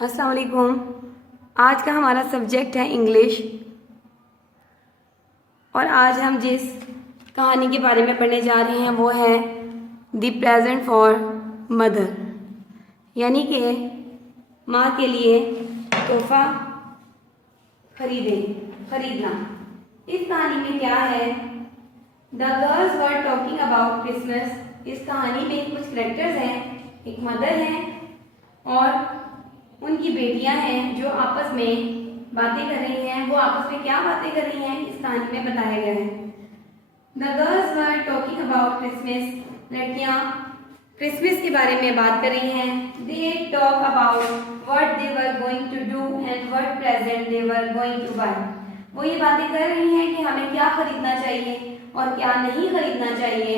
अस्सलाम वालेकुम। आज का हमारा सब्जेक्ट है इंग्लिश और आज हम जिस कहानी के बारे में पढ़ने जा रहे हैं वो है द प्रेजेंट फॉर मदर, यानी कि माँ के लिए तोहफा खरीदना। इस कहानी में क्या है? The girls were talking about Christmas. इस कहानी में कुछ करेक्टर्स हैं, एक मदर है और उनकी बेटियां हैं जो आपस में बातें कर रही हैं। वो आपस में क्या बातें कर रही हैं इस कहानी में बताया गया है। The girls were talking about Christmas. लड़कियां क्रिसमस के बारे में बात कर रही हैं। They talk about what they were going to do and what present they were going to buy. वो ये बातें कर रही हैं कि हमें क्या खरीदना चाहिए और क्या नहीं खरीदना चाहिए।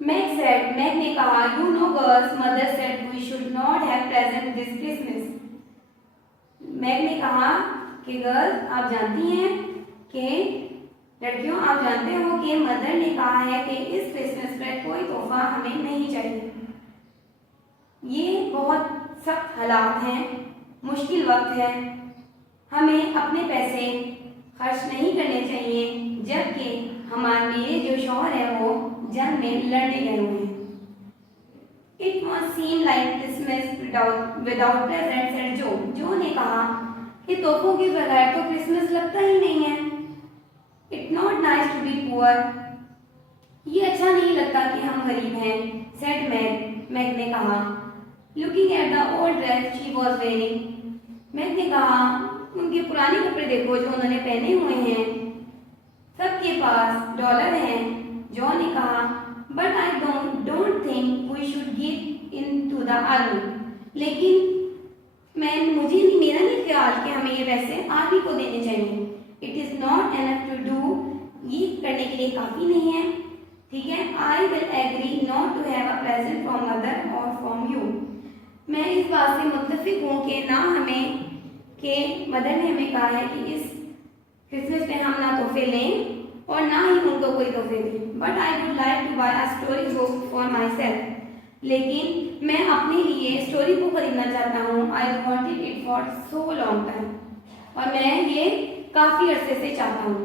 मैग ने कहा, you know girls, mother said we should not have present this Christmas. Meg ने कहा कि गर्ल्स, आप जानती हैं कि लड़कियों, आप जानते हो कि मदर ने कहा है कि इस क्रिसमस पर कोई तोहफा हमें नहीं चाहिए। ये बहुत सख्त हालात हैं, मुश्किल वक्त है, हमें अपने पैसे खर्च नहीं करने चाहिए, जबकि मेरे जो शौहर है वो जंग में लड़ने गए हुए हैं। It must seem like Christmas without presents, said जो। जो ने कहा कि तोहफों के बगैर तो क्रिसमस लगता ही नहीं है। It's not nice to be poor। ये अच्छा नहीं लगता कि हम गरीब हैं, said मैग ने कहा। Looking at the old dress she was wearing। Meg ने कहा, उनके पुराने कपड़े देखो जो उन्होंने पहने हुए हैं। सबके पास डॉलर हैं। जॉन ने कहा, but I don't think we should give in to the army. लेकिन मेरा नहीं ख्याल कि हमें ये पैसे आर्मी को देने चाहिए। It is not enough to do. ये करने के लिए काफी नहीं है, ठीक है। I will agree not to have a present from mother और फ्रॉम यू। मैं इस बात से मुत्तफिक हूँ कि मदर ने हमें कहा है कि इस क्रिसमस पे हम ना तोहफे लें और ना ही उनको कोई तोहफे दें। But I would like to buy a story book for myself. लेकिन मैं अपने लिए स्टोरी बुक खरीदना चाहता हूँ। I wanted it for so long time. और मैं ये काफ़ी अरसे से चाहता हूँ।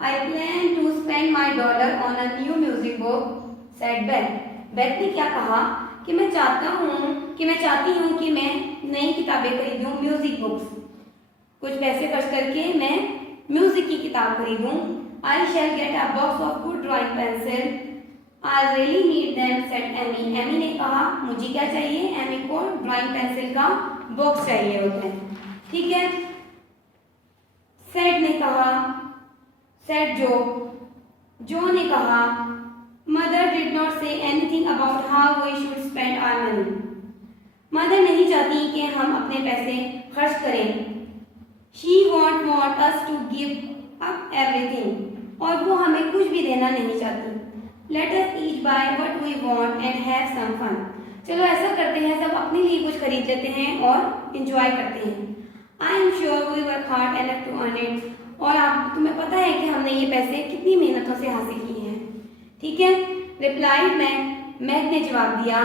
I plan to spend my dollar on a new music book, said Beth ने क्या कहा कि मैं चाहती हूँ कि मैं नई किताबें खरीदूँ, म्यूजिक बुक्स। कुछ पैसे खर्च करके मैं म्यूजिक की किताब खरीदूँ। I shall get a box of good drawing pencil. I really need them, said Amy. Amy ने कहा, मुझे क्या चाहिए? एमी को ड्राइंग पेंसिल का बॉक्स चाहिए होता है, ठीक है। सेड जो ने कहा, mother did not say anything about how we should spend our money. Mother नहीं चाहती कि हम अपने पैसे खर्च करें। She want us to give up everything. और वो हमें कुछ भी देना नहीं चाहती। Let us each buy what we want and have some fun. चलो ऐसा करते हैं, सब अपने लिए कुछ खरीद लेते हैं और एंजॉय करते हैं। I am sure we work hard enough to earn it. और तुम्हें पता है कि हमने ये पैसे कितनी मेहनतों से हासिल किए हैं, ठीक है। रिप्लाइड मैग ने जवाब दिया।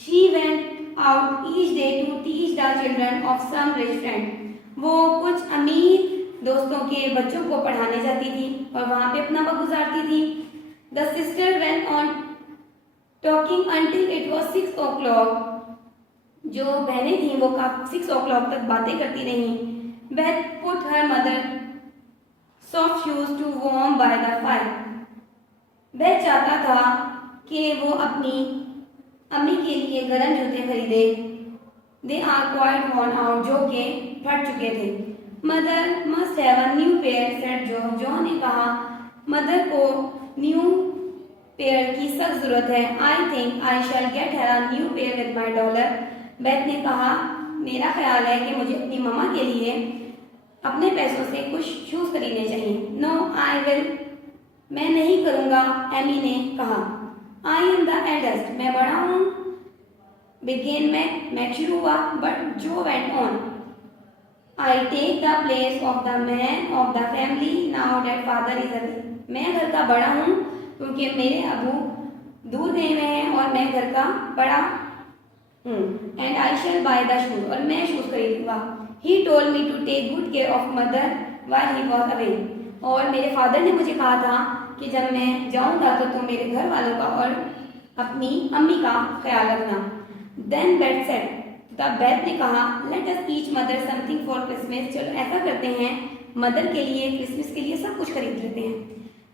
She went out each day to teach the children of some rich friend. वो कुछ अमीर दोस्तों के बच्चों को पढ़ाने जाती थी और वहां पे अपना वक्त गुजारती थी। The sister went on talking until it was 6 o'clock। जो बहनें थीं वो 6 o'clock तक बातें करती रहीं। Beth put her mother soft shoes to warm by the fire. Beth चाहता था कि वो अपनी अम्मी के लिए गर्म जूते खरीदे। They are quite worn out, जो के फट चुके थे। Mother must have a new pair, said Jo ने कहा, मदर को न्यू पेयर की सख्त जरूरत है। I think I shell get her a new pair with my dollar. Beth ने कहा, मेरा ख्याल है कि मुझे अपनी मम्मा के लिए अपने पैसों से कुछ शूज खरीदने चाहिए। नो आई विल, मैं नहीं करूँगा, एमी ने कहा। आई एम द एल्डेस्ट, मैं बड़ा हूँ। बिगेन मैग शुरू हुआ, बट जो went on. I take the place of the man of the family now that father is away। मैं घर का बड़ा हूँ क्योंकि मेरे अबू दूर गए हुए हैं और मैं घर का बड़ा and I shall buy the shoes, और मैं शूज खरीदूंगा। He told me to take good care of mother while he was away, और मेरे फादर ने मुझे कहा था कि जब मैं जाऊंगा तो तुम मेरे घर वालों का और अपनी अम्मी का ख्याल रखना। देन बेथ सेड, तब बेथ ने कहा, late us each mother something for Christmas, चलो ऐसा करते हैं मदर के लिए क्रिसमस के लिए सब कुछ खरीद लेते हैं,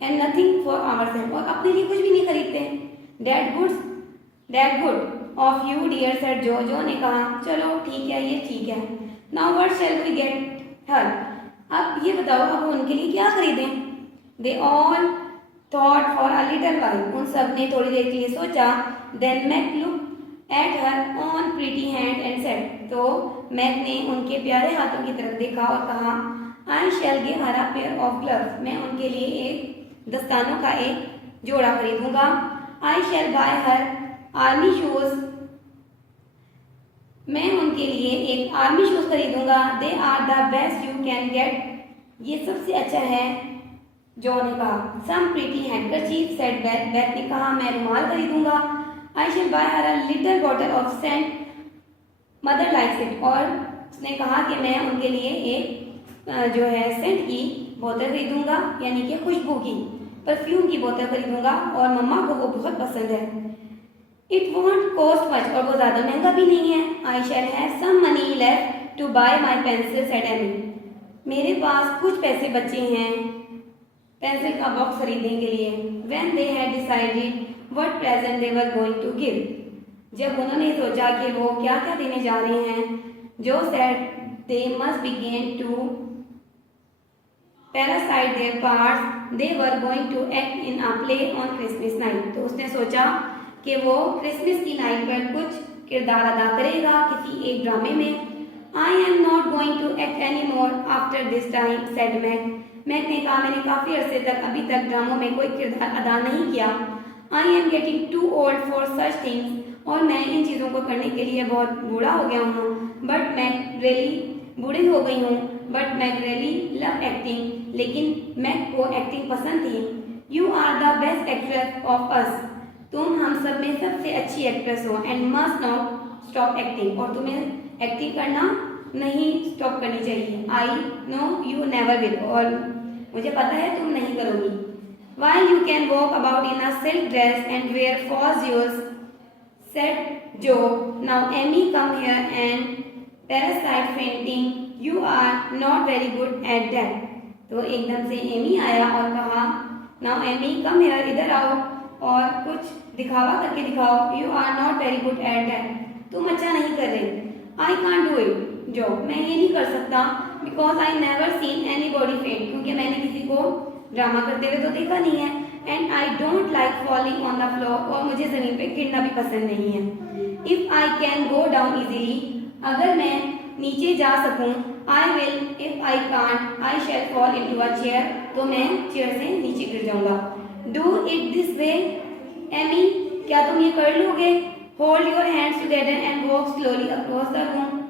एंड नथिंग फॉर आवरसेल्फ, और अपने लिए कुछ भी नहीं खरीदते हैं। That good of you dear said Jo, Jo ने कहा, चलो ठीक है, ये ठीक है। Now what shall we get her, अब ये बताओ अब उनके लिए क्या खरीदें। They all thought for a little while, उन सब ने थोड़ी देर के लिए सोचा। Then Meg look at her own pretty hand and said, तो मैक ने उनके प्यारे हाथों की तरफ देखा और कहा, I shall give her a pair of gloves, मैं उनके लिए एक दस्तानों का एक जोड़ा खरीदूंगा। I shall buy her army shoes, मैं उनके लिए एक आर्मी शूज खरीदूंगा। They are the best you can get, ये सबसे अच्छा है, जो ने कहा। Some pretty handkerchief said Beth, Beth ने कहा, मैं रुमाल खरीदूंगा। I shall buy her a little bottle of scent, mother likes it, और उसने कहा कि मैं उनके लिए एक जो है सेंट की बोतल खरीदूंगा, यानी कि खुशबू की परफ्यूम की बोतल खरीदूंगा, और मम्मा को वो बहुत पसंद है। इट वॉन्ट कॉस्ट मच, और वो ज़्यादा महंगा भी नहीं है। I shall have some money left to buy my pencil said Amy, मेरे पास कुछ पैसे बचे हैं पेंसिल का बॉक्स खरीदने के लिए। When they had decided what present they were going to give, जब उन्होंने सोचा कि वो क्या क्या देने जा रहे हैं, Jo said they must begin to practise their parts, they were going to act in a play on Christmas night, तो उसने सोचा कि वो क्रिसमस की नाइट पर कुछ किरदार अदा करेगा किसी एक ड्रामे में। I am not going to act any more after this time said Meg, Meg ने कहा, मैंने काफ़ी अरसे तक अभी तक ड्रामों में कोई किरदार अदा नहीं किया। I am getting too old for such things, और मैं इन चीज़ों को करने के लिए बहुत बूढ़ा हो गया हूँ। बट मैं रियली बूढ़ी हो गई हूँ, बट मैं रियली लव एक्टिंग, लेकिन मैक को एक्टिंग पसंद थी। You are the best actress of us, तुम हम सब में सबसे अच्छी एक्ट्रेस हो। And must not stop acting, और तुम्हें एक्टिंग करना नहीं स्टॉप करनी चाहिए। I know you never will, और मुझे पता है तुम नहीं करोगी। While you can walk about in a silk dress and wear falls yours said Jo, now Amy come here and practise fainting, you are not very good at that, तो एकदम से एमी आया और कहा, नाउ एमी कम हियर, इधर आओ और कुछ दिखावा करके दिखाओ। You are not very good at that, तुम अच्छा नहीं कर रहे। आई कांट डू इट जो, मैं ये नहीं कर सकता, because I never seen any body फेंट, क्योंकि मैंने किसी को ड्रामा करते हुए तो देखा नहीं है। And I don't like falling on the floor, और मुझे जमीन पे गिरना भी पसंद नहीं है। If I can go down easily, अगर मैं नीचे जा सकूं, I will, if I can't I shall fall into a chair, तो मैं चेयर से नीचे गिर जाऊंगा। Do it this way Amy, क्या तुम ये कर लोगे। Hold your hands together and walk slowly across the room,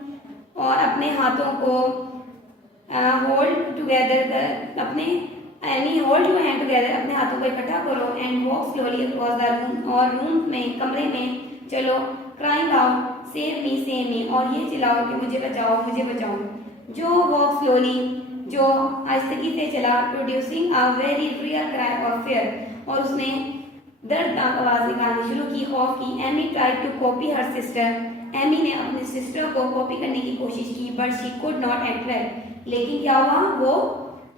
और अपने हाथों को होल्ड टुगेदर, अपने Amy hold your hand together, अपने हाथों को इकट्ठा करो, and walk slowly across the room, और रूम में कमरे में चलो। क्राइंग आउट सेव मी, और ये चिल्लाओ कि मुझे बचाओ मुझे बचाओ। जो वॉक स्लोली, जो आहिस्ते से चला, producing a very real cry of fear, और उसने दर्दनाक आवाज निकालनी शुरू की, खौफ की। Amy tried to copy her sister, Amy ने अपनी सिस्टर को कॉपी करने की कोशिश की, but she could not act well, लेकिन क्या हुआ, वो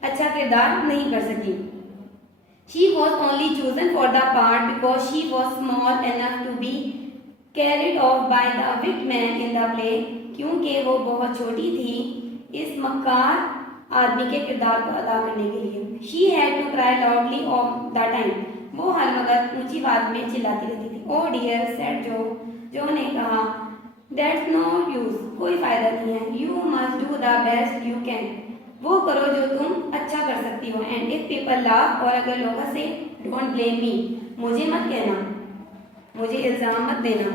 अच्छा किरदार नहीं कर सकी। She was only chosen for the part because she was small enough to be carried off by the wicked man in the play, क्योंकि वो बहुत छोटी थी इस मक्कार आदमी के किरदार को अदा करने के लिए। She had to cry loudly of the time, वो हर वक्त ऊंची आवाज में चिल्लाती रहती थी। ओ डियर सेड जो, जो ने कहा, दैट्स नो यूज, कोई फायदा नहीं है। You must do the best you can, वो करो जो तुम अच्छा कर सकती हो। एंड इफ पीपल लाफ, और अगर लोग हंसे, डोंट ब्लेम मी, मुझे मत कहना, मुझे इल्जाम मत देना,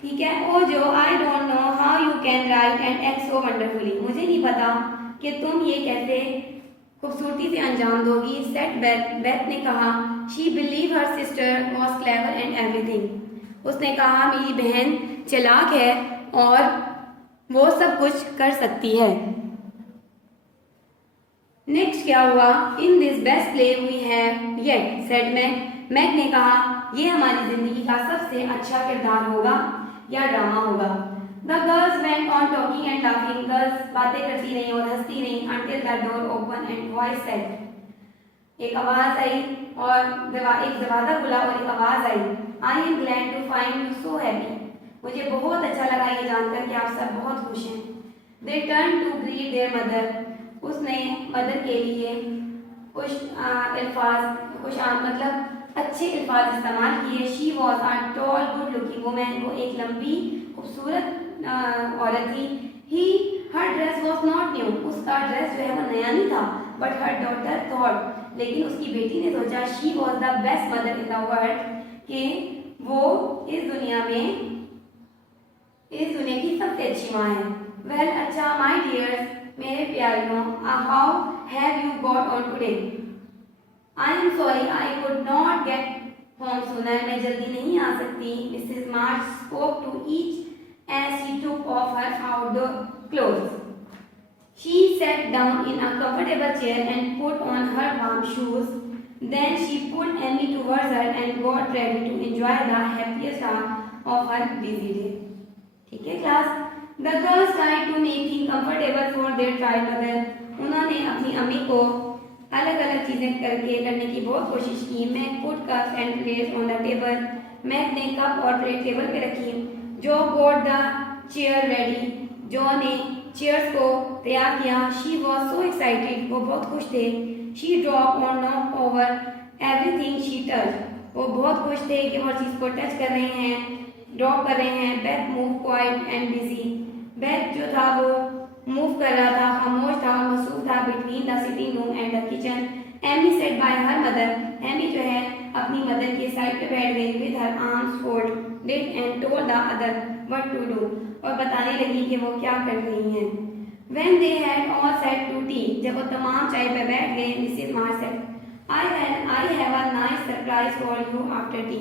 ठीक है। ओ जो, I don't know how you can write and act so wonderfully, मुझे नहीं पता कि तुम ये कैसे खूबसूरती से अंजाम दोगी। सेट बेथ, बेथ ने कहा, she believe her sister was clever and everything, उसने कहा मेरी बहन चालाक है और वो सब कुछ कर सकती है। नेक्स्ट क्या हुआ, in this best play we have yet said Meg. Meg ने कहा ये हमारी जिंदगी का सबसे अच्छा किरदार होगा या ड्रामा होगा। The girls went on talking and laughing. Girls बातें करती रहीं और हंसती रहीं until the door opened and voice said, एक आवाज आई और एक दरवाजा खुला और एक आवाज आई, I am glad to find you so happy. मुझे बहुत अच्छा लगा ये जानकर कि आप सब बहुत खुश हैं। They turn to greet their mother. उसने मदर के लिए मतलब अच्छे अल्फाज इस्तेमाल किए। She was a tall good looking woman. वो एक लंबी खूबसूरत औरत थी। He her dress was not new. उसका ड्रेस जो है वो नया नहीं था। बट हर डॉटर थॉट, लेकिन उसकी बेटी ने सोचा, she was the best mother in the world, कि वो इस दुनिया की सबसे अच्छी माँ है। वेल अच्छा माय डियर्स, मेरे प्यारियों, how have you got on today? I am sorry I could not get home sooner. मैं जल्दी नहीं आ सकती। Mrs March spoke to each as she took off her outdoor clothes. She sat down in a comfortable chair and put on her warm shoes. Then she pulled Amy towards her and got ready to enjoy the happiest hour of her busy day. ठीक है class? The girls tried to make things comfortable for their child mother. उन्होंने अपनी अम्मी को अलग अलग चीजें करने की बहुत कोशिश की। Meg put cups and plates on the table. Meg ने कप और प्लेट टेबल पे रखी। जो गॉट द चेयर रेडी। जो ने चेयर्स को तैयार किया। She was so excited. वो बहुत खुश थे। शी ड्रॉप और knock over everything she touch. वो बहुत खुश थे कि वो हर चीज़ को टच कर रहे हैं, ड्रॉप कर रहे हैं। Beth move quiet and busy. Beth जो था वो मूव कर रहा था, खामोश था, मसरूफ था between the sitting room and the kitchen. Amy sat by her mother. Amy जो है अपनी मदर के साइड पे बैठ गई with her arms folded and told the other what to do. और बताने लगी कि वो क्या कर रही हैं। When they had all sat to tea. जब वो तमाम चाय पे बैठ गए, Mrs March said, I have a nice surprise for you after T.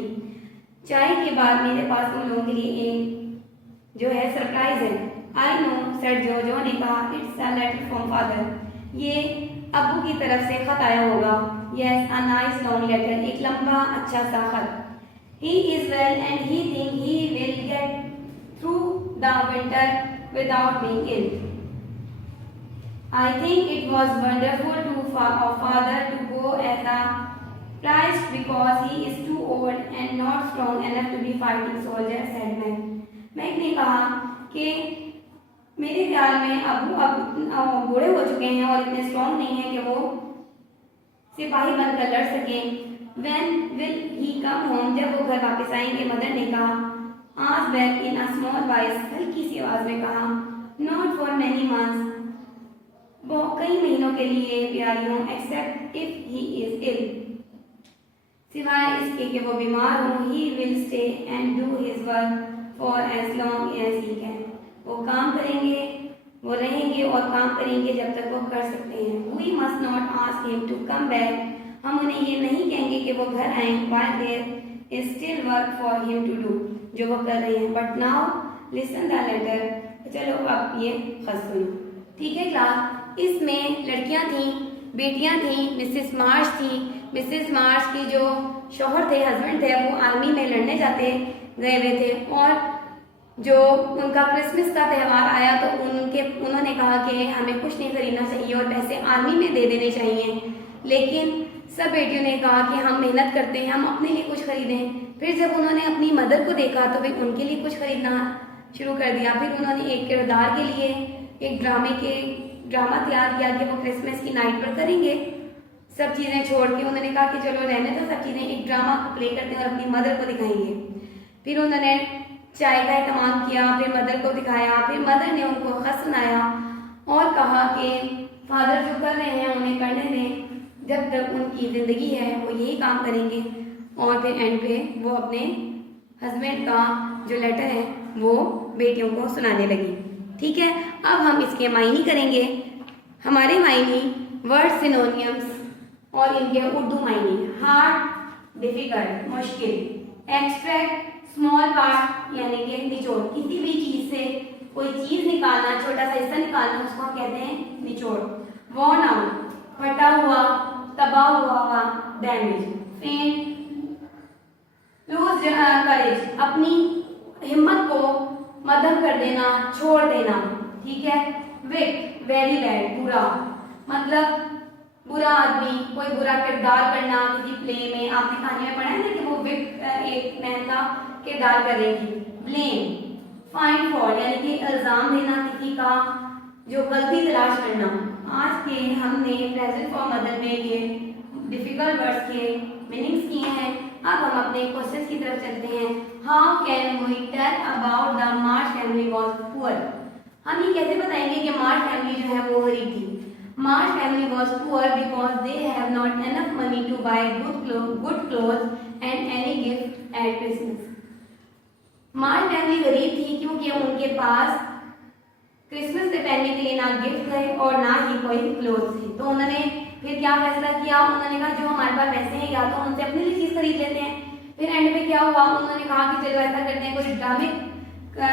चाय के बाद मेरे पास तुम लोगों के लिए एक जो है सरप्राइज है। आई नो सेड जो ने कहा, it's a letter from father. ये अब्बू की तरफ से खत आया होगा। Yes a nice long letter. एक लंबा अच्छा सा खत। He is well and he think he will get through the winter without being ill. I think it was wonderful to father to go as a prize because he is too old and not strong enough to be fighting soldier said Meg ने कहा कि मेरे ख्याल में अब बूढ़े हो चुके हैं और इतने स्ट्रॉन्ग नहीं है कि वो सिपाही बनकर लड़ सकें। When will he come home? जब वो घर वापस आएंगे? मदर ने कहा। Asked back in a small voice. हल्की सी आवाज में कहा। Not for many months. वो कई महीनों के लिए प्यारियों, except if he is ill. सिवाय इसके कि वो बीमार हो। He will stay and do his work for as long as he can. वो काम करेंगे, वो रहेंगे और काम करेंगे जब तक वो कर सकते हैं। We must not ask him to come back. हम उन्हें ये नहीं कहेंगे कि वो घर आए। While there is still work for him to do, जो वो कर रहे हैं। But now listen the letter. चलो अब ये खत सुनो। ठीक है क्लास? इसमें लड़कियां थीं, बेटियां थीं, मिसेस मार्च थी। मिसेस मार्च की जो शौहर थे, हस्बैंड थे, वो आर्मी में लड़ने गए हुए थे। और जो उनका क्रिसमस का त्यौहार आया तो उन्होंने कहा कि हमें कुछ नहीं खरीदना चाहिए और पैसे आर्मी में दे देने चाहिए। लेकिन सब बेटियों ने कहा कि हम मेहनत करते हैं, हम अपने लिए कुछ खरीदें। फिर जब उन्होंने अपनी मदर को देखा तो फिर उनके लिए कुछ खरीदना शुरू कर दिया। फिर उन्होंने एक किरदार के लिए एक ड्रामा तैयार किया कि वो क्रिसमस की नाइट पर करेंगे। सब चीज़ें छोड़ के उन्होंने कहा कि चलो रहने दो सब चीज़ें, एक ड्रामा को प्ले करते हैं और अपनी मदर को दिखाएंगे। फिर उन्होंने चाय का एहतमाम किया, फिर मदर को दिखाया। फिर मदर ने उनको खत सुनाया और कहा कि फादर जो कर रहे हैं उन्हें करने दें, जब तक उनकी ज़िंदगी है वो यही काम करेंगे। और फिर एंड पे वो अपने हस्बैंड का जो लेटर है वो बेटियों को सुनाने लगी। ठीक है, अब हम इसके मायने करेंगे। हमारे मायने वर्ड सिनोनियम्स और इनके उर्दू मायने। हार्ड, डिफिकल्ट, मुश्किल, एब्स्ट्रैक्ट, स्मॉल पार्ट यानी कि निचोड़, किसी भी चीज से कोई चीज निकालना, छोटा सा हिस्सा निकालना, उसको हम कहते हैं निचोड़। वॉर्न आउट, फटा हुआ, तबाह हुआ, डैमेज। फेंट, लूज करेज, अपनी हिम्मत को मध्यम कर देना, छोड़ देना, ठीक है। विक, वेरी बैड, बुरा, मतलब बुरा आदमी, कोई बुरा किरदार करना किसी प्ले में। आपने कहानी में पढ़ा है ना कि वो विक एक मैन का किरदार कर रही थी। ब्लेम, फाइंड फॉल्ट यानी कि इल्जाम देना किसी का, जो गलती तलाश करना। आज के हमने प्रेजेंट फॉर्म मदर में ये डिफिकल्ट वर्ड्स के मीनिंग्स किए हैं। अब हम अपने क्वेश्चंस की तरफ चलते हैं। How can we tell about the Marsh family was poor? हम ये कैसे बताएंगे कि मार्श फैमिली जो है वो गरीब थी? Marsh family was poor because they have not enough money to buy good clothes and any gift at Christmas. Marsh family गरीब थी क्योंकि उनके पास क्रिसमस पे पहनने के लिए ना गिफ्ट थे और ना ही कोई क्लोथ थे। तो उन्होंने फिर क्या फैसला किया? उन्होंने कहा जो हमारे पास पैसे हैं या तो उनसे अपने लिए चीज खरीद लेते हैं। फिर एंड में क्या हुआ? उन्होंने कहा कि चलो ऐसा करते हैं, कोई ड्रामे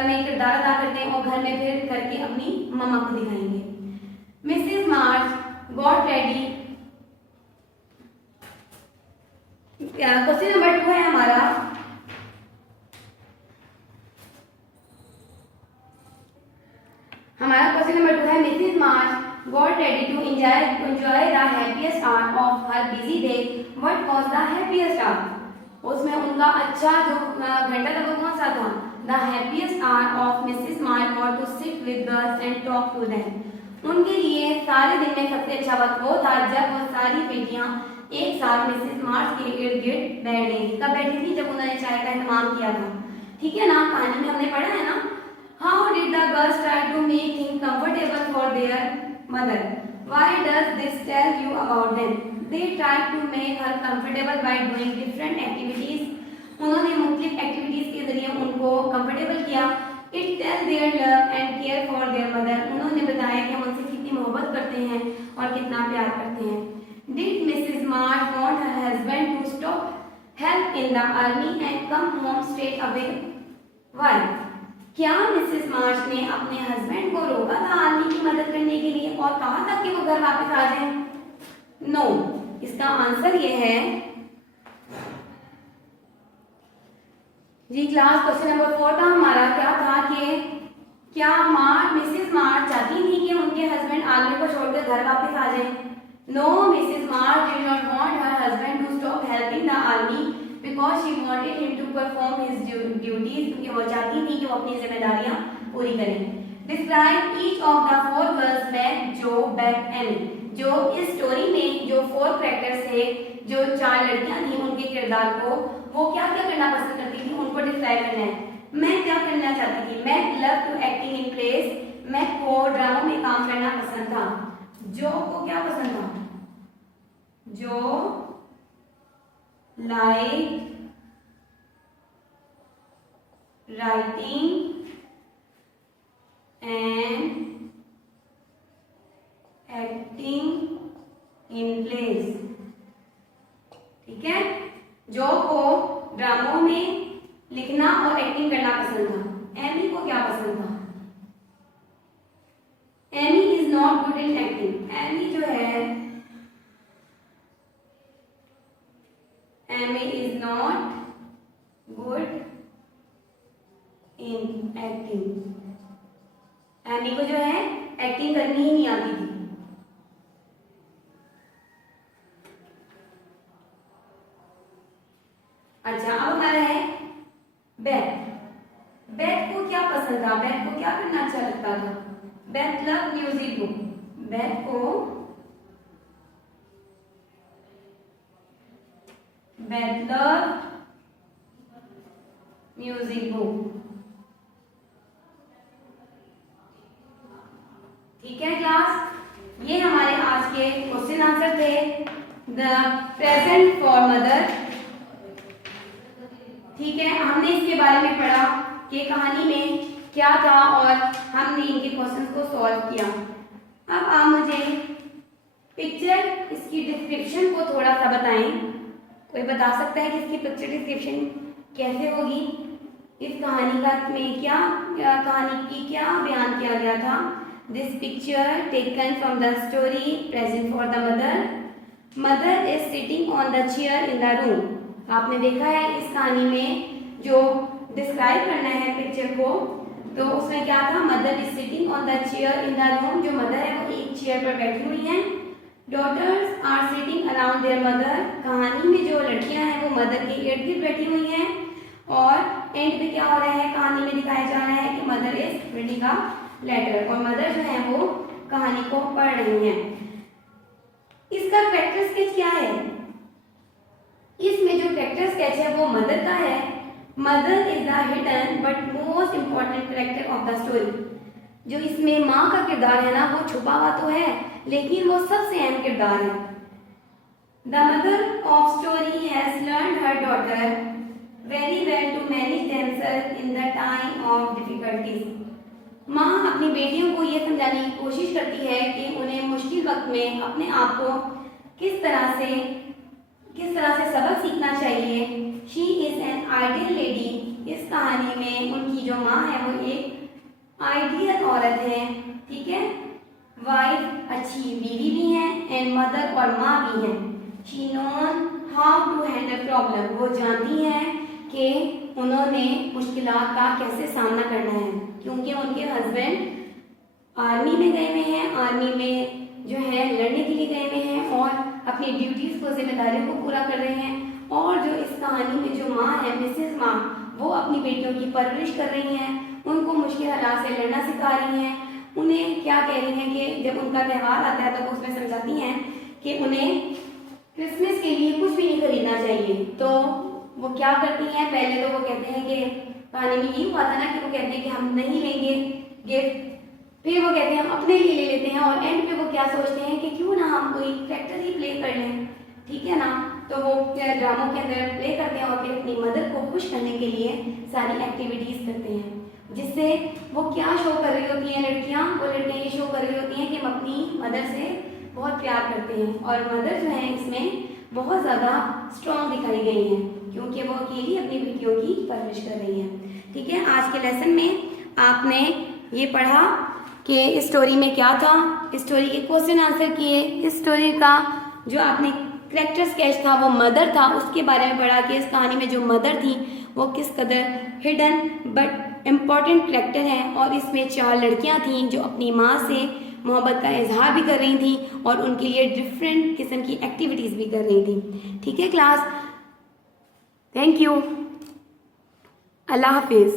में किरदार अदा करते हैं और घर में फिर करके अपनी मम्मा को दिखाएंगे। मिसेस मार्च गॉट रेडी। क्वेश्चन नंबर 2 है हमारा। क्वेश्चन नंबर 2 है Mrs March got ready to enjoy the happiest hour of her busy day. What was the happiest hour? उसमें उनका अच्छा जो घंटा था वो कौन सा था? The happiest hour of Mrs. March was to sit with girls and talk to them. उनके लिए सारे दिन में सबसे अच्छा वक्त वो था जब वो सारी बेटियां एक साथ मिसेस मार्च के इर्द गिर्द बैठ गई। कब बैठी थी? जब उन्होंने चाय का इंतजाम किया था, ठीक है ना? कहानी में हमने पढ़ा है ना। How did the girls try to make things comfortable for their mother? Why does this tell you about them? They tried to make her comfortable by doing different activities. उन्होंने मुख्तलिफ एक्टिविटीज के जरिए उनको कंफर्टेबल किया। It tell their love and care for their mother. उन्होंने बताया कि हम उनसे कितनी मोहब्बत करते हैं और कितना प्यार करते हैं। Did Mrs. March want her husband to stop help in the army and come home straight away? Why? क्या मिसेस मार्च ने अपने हस्बैंड को रोका था आर्मी की मदद करने के लिए और कहा था कि वो घर वापस आ जाए? नो। इसका आंसर ये है जी क्लास। क्वेश्चन नंबर 4 था हमारा, क्या था कि क्या मिसेस मार्च चाहती थी कि उनके हस्बैंड आर्मी को छोड़कर घर वापस आ जाए? No, Mrs March did not want her husband to stop helping the army because she wanted him to perform his duties, क्योंकि वो चाहती थी कि वो अपनी जिम्मेदारियां पूरी करें। Describe each of the 4 girls met Joe, Beth, Annie. जो इस स्टोरी में जो 4 कैरेक्टर्स थे, जो 4 लड़कियां थी, उनके किरदार को वो क्या क्या करना पसंद करती थी उनको डिस्क्राइब करना है। मैं क्या करना चाहती थी? मैं love to acting in plays, मैं को ड्रामा में काम करना पसंद था। जो को क्या पसंद था? जो like writing and acting in plays, ठीक है। जो को ड्रामों में लिखना और एक्टिंग करना पसंद था। एमी को क्या पसंद था? Amy is not good in acting. Amy जो है Amy is not good in acting. Amy को जो है एक्टिंग करनी ही नहीं आती थी। अच्छा, अब हमारा है बेथ। बेथ को क्या पसंद था? बेथ को क्या करना अच्छा लगता था? Beth love music book. Beth को Beth loved music book, ठीक है क्लास। ये हमारे आज के क्वेश्चन आंसर थे द प्रेजेंट फॉर मदर, ठीक है। हमने इसके बारे में पढ़ा कि कहानी में क्या था और हमने इनके क्वेश्चंस को सॉल्व किया। अब आप मुझे पिक्चर इसकी डिस्क्रिप्शन को थोड़ा सा बताएं। कोई बता सकता है कि इसकी पिक्चर डिस्क्रिप्शन कैसे होगी? इस कहानी का में क्या कहानी की क्या बयान किया गया था? This picture taken from the story present for the mother. Mother is sitting on the chair in the room. आपने देखा है इस कहानी में जो डिस्क्राइब करना है पिक्चर को, तो उसमें क्या था? Mother is sitting on the chair in the room. जो मदर है वो एक चेयर पर बैठी हुई हैं। Daughters are sitting around their mother. कहानी में जो लड़कियां हैं वो मदर के इर्द गिर्द बैठी हुई हैं। और एंड पे क्या हो रहा है? कहानी में दिखाया जा रहा है कि mother is reading a letter, और मदर जो है वो कहानी को पढ़ रही हैं। इसका कैरेक्टर स्केच क्या है? इसमें जो कैरेक्टर स्केच है वो मदर का है। Mother is the hidden but most important character of the story. जो इसमें माँ का किरदार है ना, वो छुपा हुआ तो है लेकिन वो सबसे अहम किरदार है। The mother of story has learned her daughter very well to manage themselves in the time of difficulties. माँ अपनी बेटियों को ये समझाने की कोशिश करती है कि उन्हें मुश्किल वक्त में अपने आप को किस तरह से सबक सीखना चाहिए। She is an ideal lady. इस कहानी में उनकी जो माँ है वो एक आइडियल औरत है, ठीक है। वाइफ, अच्छी बीवी भी है, एंड मदर और माँ भी है। She known how to handle problem. वो जानती है कि उन्होंने मुश्किलात का कैसे सामना करना है, क्योंकि उनके हस्बैंड आर्मी में गए हुए हैं, आर्मी में जो है लड़ने के लिए गए हुए हैं और अपनी ड्यूटीज को, जिम्मेदारियों को पूरा कर रहे हैं। और जो इस कहानी में जो माँ है, मिसेस माँ, वो अपनी बेटियों की परवरिश कर रही हैं, उनको मुश्किल हालात से लड़ना सिखा रही हैं। उन्हें क्या कह रही हैं कि जब उनका त्यौहार आता है तो वो उसमें समझाती हैं कि उन्हें क्रिसमस के लिए कुछ भी नहीं खरीदना चाहिए। तो वो क्या करती हैं? पहले तो वो कहते हैं कि कहानी में ये हुआ था ना कि वो कहते हैं कि हम नहीं लेंगे गिफ्ट, फिर वो कहते हैं हम अपने लिए ले लेते हैं, और एंड पे वो क्या सोचते हैं कि क्यों ना हम कोई कैरेक्टर ही प्ले कर लें, ठीक है ना। तो वो ड्रामों के अंदर प्ले करते हैं और फिर अपनी मदर को खुश करने के लिए सारी एक्टिविटीज करते हैं, जिससे वो क्या शो कर रही होती हैं लड़कियाँ? वो लड़कियाँ ये शो कर रही होती हैं कि हम अपनी मदर से बहुत प्यार करते हैं, और मदर जो है इसमें बहुत ज़्यादा स्ट्रॉन्ग दिखाई गई हैं, क्योंकि वो अकेली अपनी बेटियों की परवरिश कर रही हैं, ठीक है। आज के लेसन में आपने ये पढ़ा कि इस स्टोरी में क्या था, इस स्टोरी के क्वेश्चन आंसर किए, इस स्टोरी का जो आपने कैरेक्टर स्केच था वो मदर था, उसके बारे में पढ़ा कि इस कहानी में जो मदर थी वो किस कदर हिडन बट इम्पॉर्टेंट कैरेक्टर है, और इसमें 4 लड़कियां थीं जो अपनी माँ से मोहब्बत का इजहार भी कर रही थी और उनके लिए डिफरेंट किस्म की एक्टिविटीज़ भी कर रही थी, ठीक है क्लास। थैंक यू, अल्लाह हाफिज़।